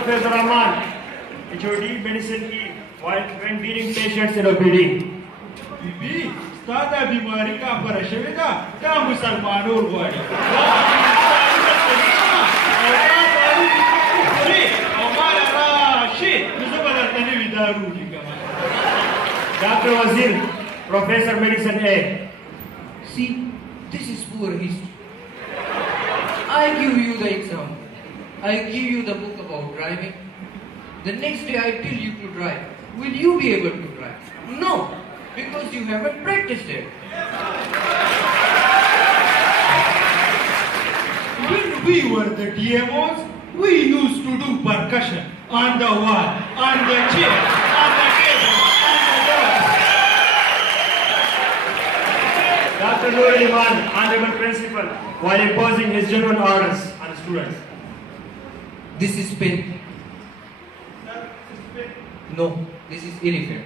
Dr. Faizur Rahman, HOD medicine की when dealing patients in OPD. बीबी सादा बीमारी का परशवे का क्या मुसलमानों वाली Dr. Wazir, Professor Medicine A. See, this is poor history. I give you the exam. I give you the book about driving. The next day I tell you to drive. Will you be able to drive? No, because you haven't practiced it. When we were the DMOs, we used to do percussion on the wall, on the chair, on the table, on the door. Dr. Nur Iman, Honorable Principal, while imposing his genuine orders on students. This is pen. No, this is elephant.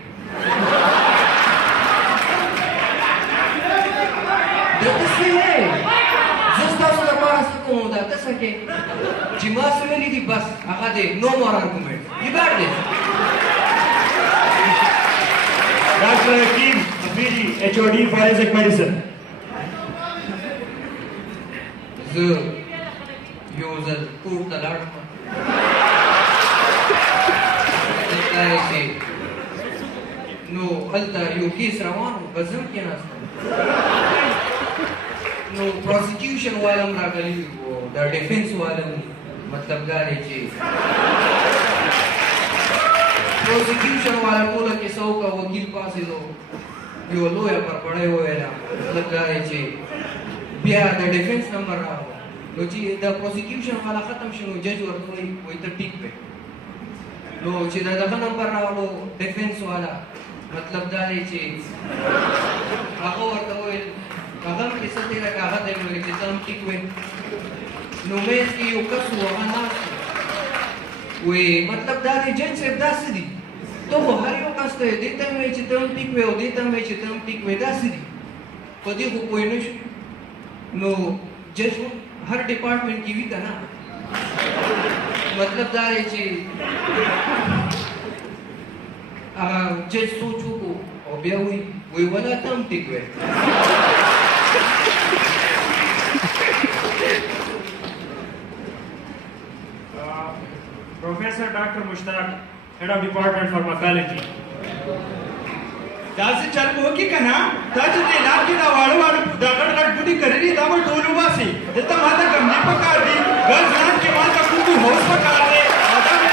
Dă-te-se ei! Să stau să rămână să comodă, dă-se că ce mă să veni de bas, aha de no more argument. You got this. Dr. Hakim Afidi, HOD Forensic Medicine. Ză, eu ză curtă la armă. Care ce? Nu, alta, eu chis ramanul, băzăm china asta. No, prosecution वाला हमरा गली वो the defense वाला मतलब गाले चे prosecution वाला बोला कि सौ का वकील पास है तो यो lawyer पर पड़े हुए हैं मतलब गाले चे बिया the defense नंबर रहा हो लो ची the prosecution वाला खत्म शुरू judge और वही तो ठीक पे लो ची the दफा नंबर रहा लो defense वाला मतलब गाले चे आखो और तो अगर किसी तरह का हाथ है मेरे किसान ठीक हुए नुमेश की युक्स हुआ नाश वे मतलब दादी जन से दास दी तो वो हर युग का स्तर देता में चित्रम ठीक हुए और देता में चित्रम ठीक हुए दास दी पति को कोई नहीं नो जज हर डिपार्टमेंट की भी करना मतलब दादी ची जज सोचो को और ब्याह हुई वे वाला तम ठीक हुए Professor Dr. Mushtaq, Head of Department Pharmacology. दास चल वो की कना ताज ने लाभ की दावाड़ो वाले दागड़ कट बुटी करेरी दावड़ टोलुवा से देता माता गमने पकार दी गर्ल्स नाच के माता कुकू हाउस पकार दे आधा में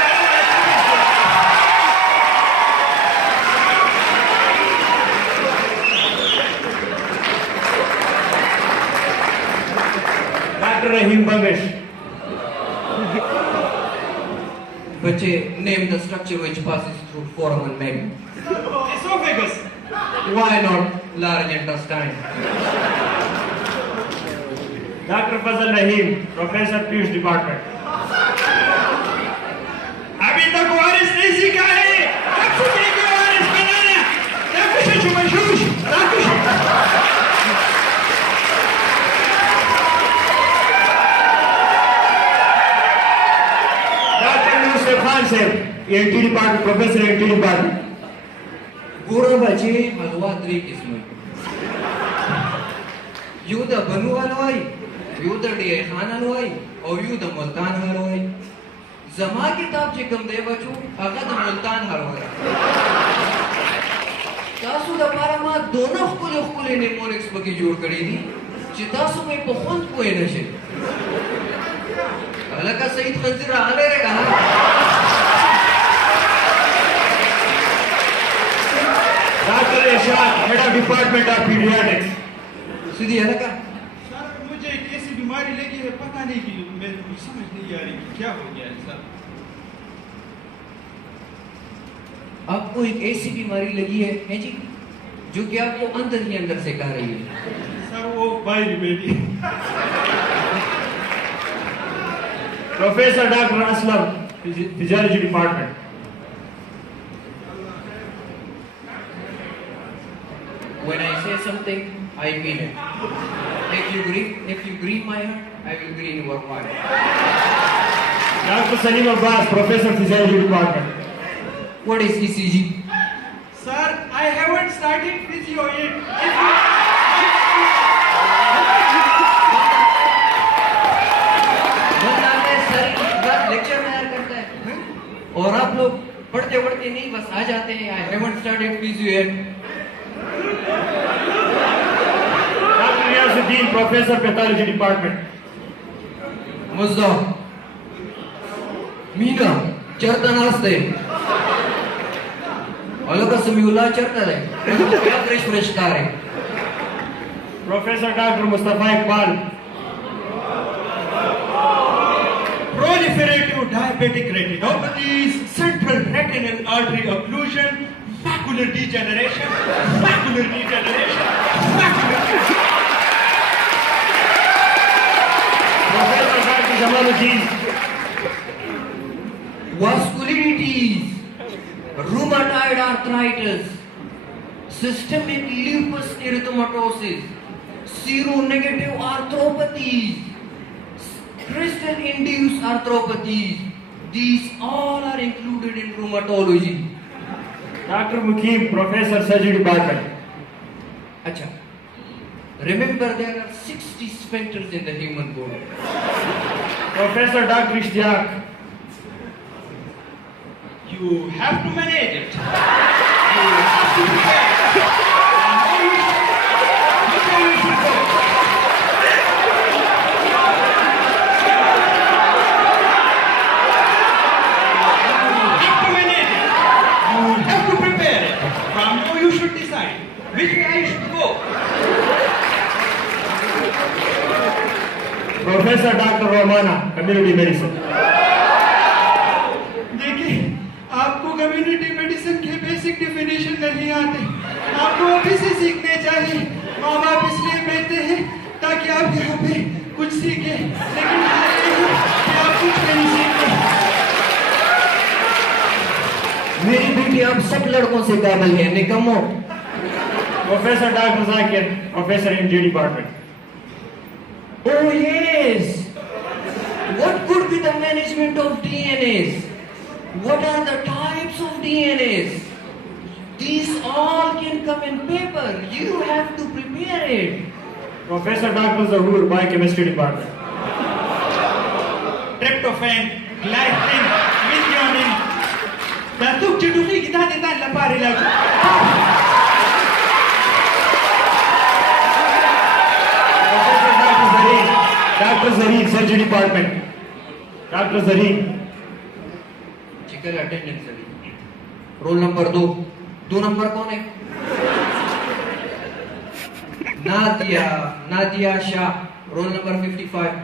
Dr. Rahim Bangesh. बच्चे name the structure which passes through foramen magnum. esophagus. Why not large intestine? Dr. Fazal Rahim, Professor Piyush Department. अभी तक वारिस नहीं सीखा है कब सीखेगा वारिस बनाना ताकुश मशूश ताकुश Khan sir, ENT department, Professor ENT department. गोरा बचे हलवा त्रे किस्म युद्ध बनु हलवाई युद्ध डे खान हलवाई और युद्ध मुल्तान हलवाई जमा किताब जे कम दे बचो अगद मुल्तान हलवाई तासु द पारमा दोनों खुले निमोनिक्स बकी जोड़ करी दी चितासु में पखंद कोई नशे अलग सईद खंजर आले रे कहा Dr. Ishaq, Head of Department of Pediatrics. सीधी अलग का सर मुझे एक ऐसी बीमारी लगी है पता नहीं कि मेरे को समझ नहीं आ रही कि क्या हो गया है सर आपको एक ऐसी बीमारी लगी है जी जो कि आपको अंदर ही अंदर से खा रही है सर वो बाहरी बेटी Professor Dr. Aslam, Physiology Department. When I say something, I mean it. If you grieve my heart, I will grieve your heart. Dr. Salim Abbas, Professor Physiology Department. What is ECG? Sir, I haven't started physio yet. बंदा है sir lecture तैयार करता है और आप लोग पढ़ते पढ़ते नहीं बस आ जाते हैं I haven't started physio yet. Dr. Riyazuddin, Professor Pathology Department. Muzda Mina चरता नाचते अलग समीउल्लाह चरता है क्या फ्रेश फ्रेश कार है Professor Dr. Mustafa Iqbal. Proliferative diabetic retinopathies, central retinal artery occlusion, macular degeneration, macular degeneration, macular degeneration. Professor Dr. Jamaluddin. vasculitides, rheumatoid arthritis, systemic lupus erythematosus, seronegative arthropathies, crystal-induced arthropathies. These all are included in rheumatology. Dr. Mukim, Professor Surgery Department. Acha. Remember there are 60 sphincters in the human body. Professor Dr. Ishtiaq. You have to manage it. You have to prepare it. Which way you should go? You have to manage it. You have to prepare it. From now you should decide which way I should go. Professor Dr. Romana, Community Medicine. देखिए आपको community medicine के basic definition नहीं आते आपको अभी से सीखने चाहिए माँ बाप इसलिए भेजते हैं ताकि आप यहाँ पे कुछ सीखें लेकिन हाल ये है कि आप कुछ नहीं सीखते मेरी बेटी अब सब लड़कों से काबिल है निकम्मो. Professor Dr. Zakir, Professor in G Department. Oh yes. What could be the management of DNAs? What are the types of DNAs? These all can come in paper. You have to prepare it. Professor Dr. Zahur, Biochemistry Department. Tryptophan glycine methionine दातुक चिटुकी किता देता लपारी लागू Dr. Zareen, Surgery Department. Dr. Zareen. चिकन attendance अभी. Roll number 2. 2 नंबर कौन है? नादिया शाह. Roll number 55.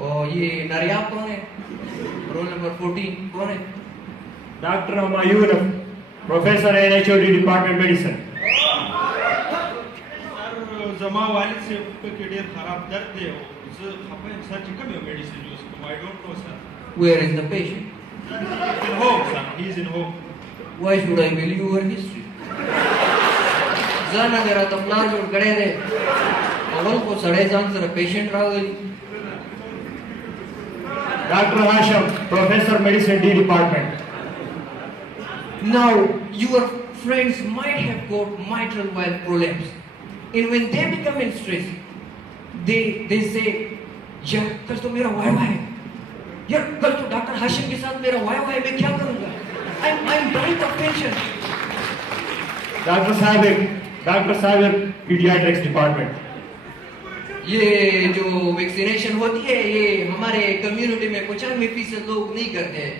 और ये नारियाब कौन है? रोल नंबर 14 कौन है? Dr. Humayun, Professor NHOD Department Medicine. जमा वाले से के डेर खराब दर्द है ज खपे सच कम मेडिसिन यूज को I don't know sir Where is the patient? in home sir he is in home Why should I believe your history? जाना जरा तमलार जोड़ गड़े रे अवल को सड़े जान जरा पेशेंट रहा गई. Dr. Hasham, Professor Medicine D Department. Now your friends might have got mitral valve prolapse, and when they become in stress, they say, यार कल तो मेरा वाइवा है, यार कल तो डॉक्टर हाशिम के साथ मेरा वाइवा है, मैं क्या करूँगा? I'm dying of tension. Dr. Sabir, Pediatrics Department. ये जो वैक्सीनेशन होती है ये हमारे कम्युनिटी में 95% लोग नहीं करते हैं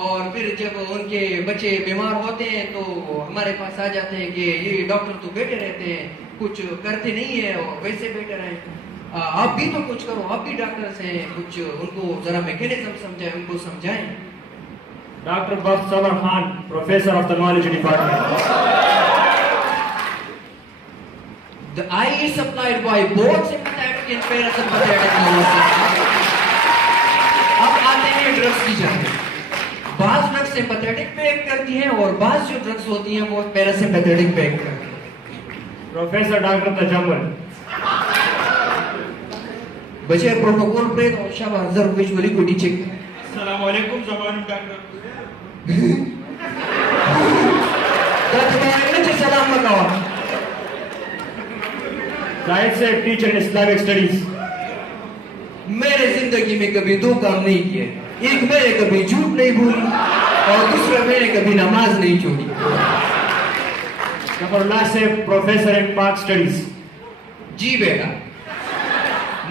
और फिर जब उनके बच्चे बीमार होते हैं तो हमारे पास आ जाते हैं कि ये डॉक्टर तो बैठे रहते हैं कुछ करते नहीं है और वैसे बैठे रहे. आप भी तो कुछ करो, आप भी डॉक्टर्स हैं, कुछ उनको जरा मैकेनिज्म समझाएं, उनको समझाएं. Dr. Baf Samar Khan, Professor of Ophthalmology Department. The eye is supplied by both sympathetic and parasympathetic nervous system. अब आते हैं ड्रग्स की जाने. बाज ड्रग्स सिंपैथेटिक पे एक्ट करती हैं और बाज जो ड्रग्स होती हैं वो पैरासिम्पैथेटिक पे एक्ट करती हैं. Professor Dr. Tajammul. बचे प्रोटोकॉल पे तो शाबाश जरूर विजुअली को टीचिंग. अस्सलाम वालेकुम जबान डॉक्टर सलाम लगाओ। Zaid said, teacher in Islamic studies. मैंने जिंदगी में कभी दो काम नहीं किए, एक मैंने कभी झूठ नहीं बोली और दूसरा मैंने कभी नमाज नहीं छोड़ी। Zafarullah said, professor in Park studies. जी बेटा,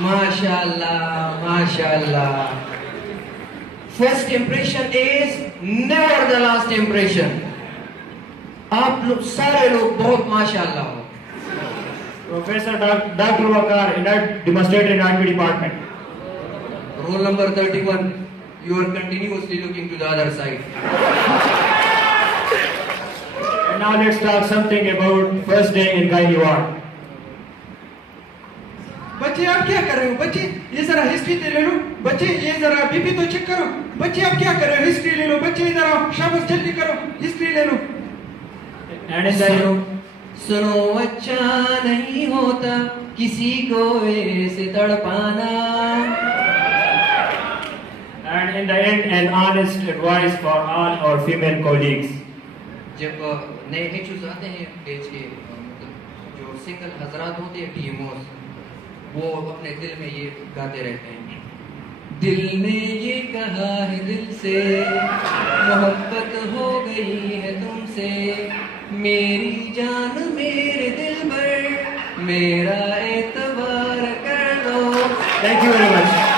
माशाल्लाह माशाल्लाह। First impression is never the last impression. आप लोग सारे लोग बहुत माशाल्लाह हो। Professor Dr. Wakar in our demonstrator in anatomy department. Roll number 31, you are continuously looking to the other side. And now let's talk something about first day in gynae ward. बच्चे आप क्या कर रहे हो? बच्चे ये जरा हिस्ट्री ले लो। बच्चे ये जरा बीपी तो चेक करो। बच्चे आप क्या कर रहे हो? हिस्ट्री ले लो। बच्चे इधर आओ, शाबाश जल्दी करो, हिस्ट्री ले लो। And in the सुनो अच्छा नहीं होता किसी को ऐसे तड़पाना। And in the end, an honest advice for all our female colleagues. जब नए एचओज आते हैं पेज के, मतलब जो सिंगल हजरात होते हैं टीएमओस, वो अपने दिल में ये गाते रहते हैं, दिल ने ये कहा है दिल से, मोहब्बत हो गई है तुमसे, मेरी जान मेरे दिल पर मेरा एतबार कर दो। Thank you very much.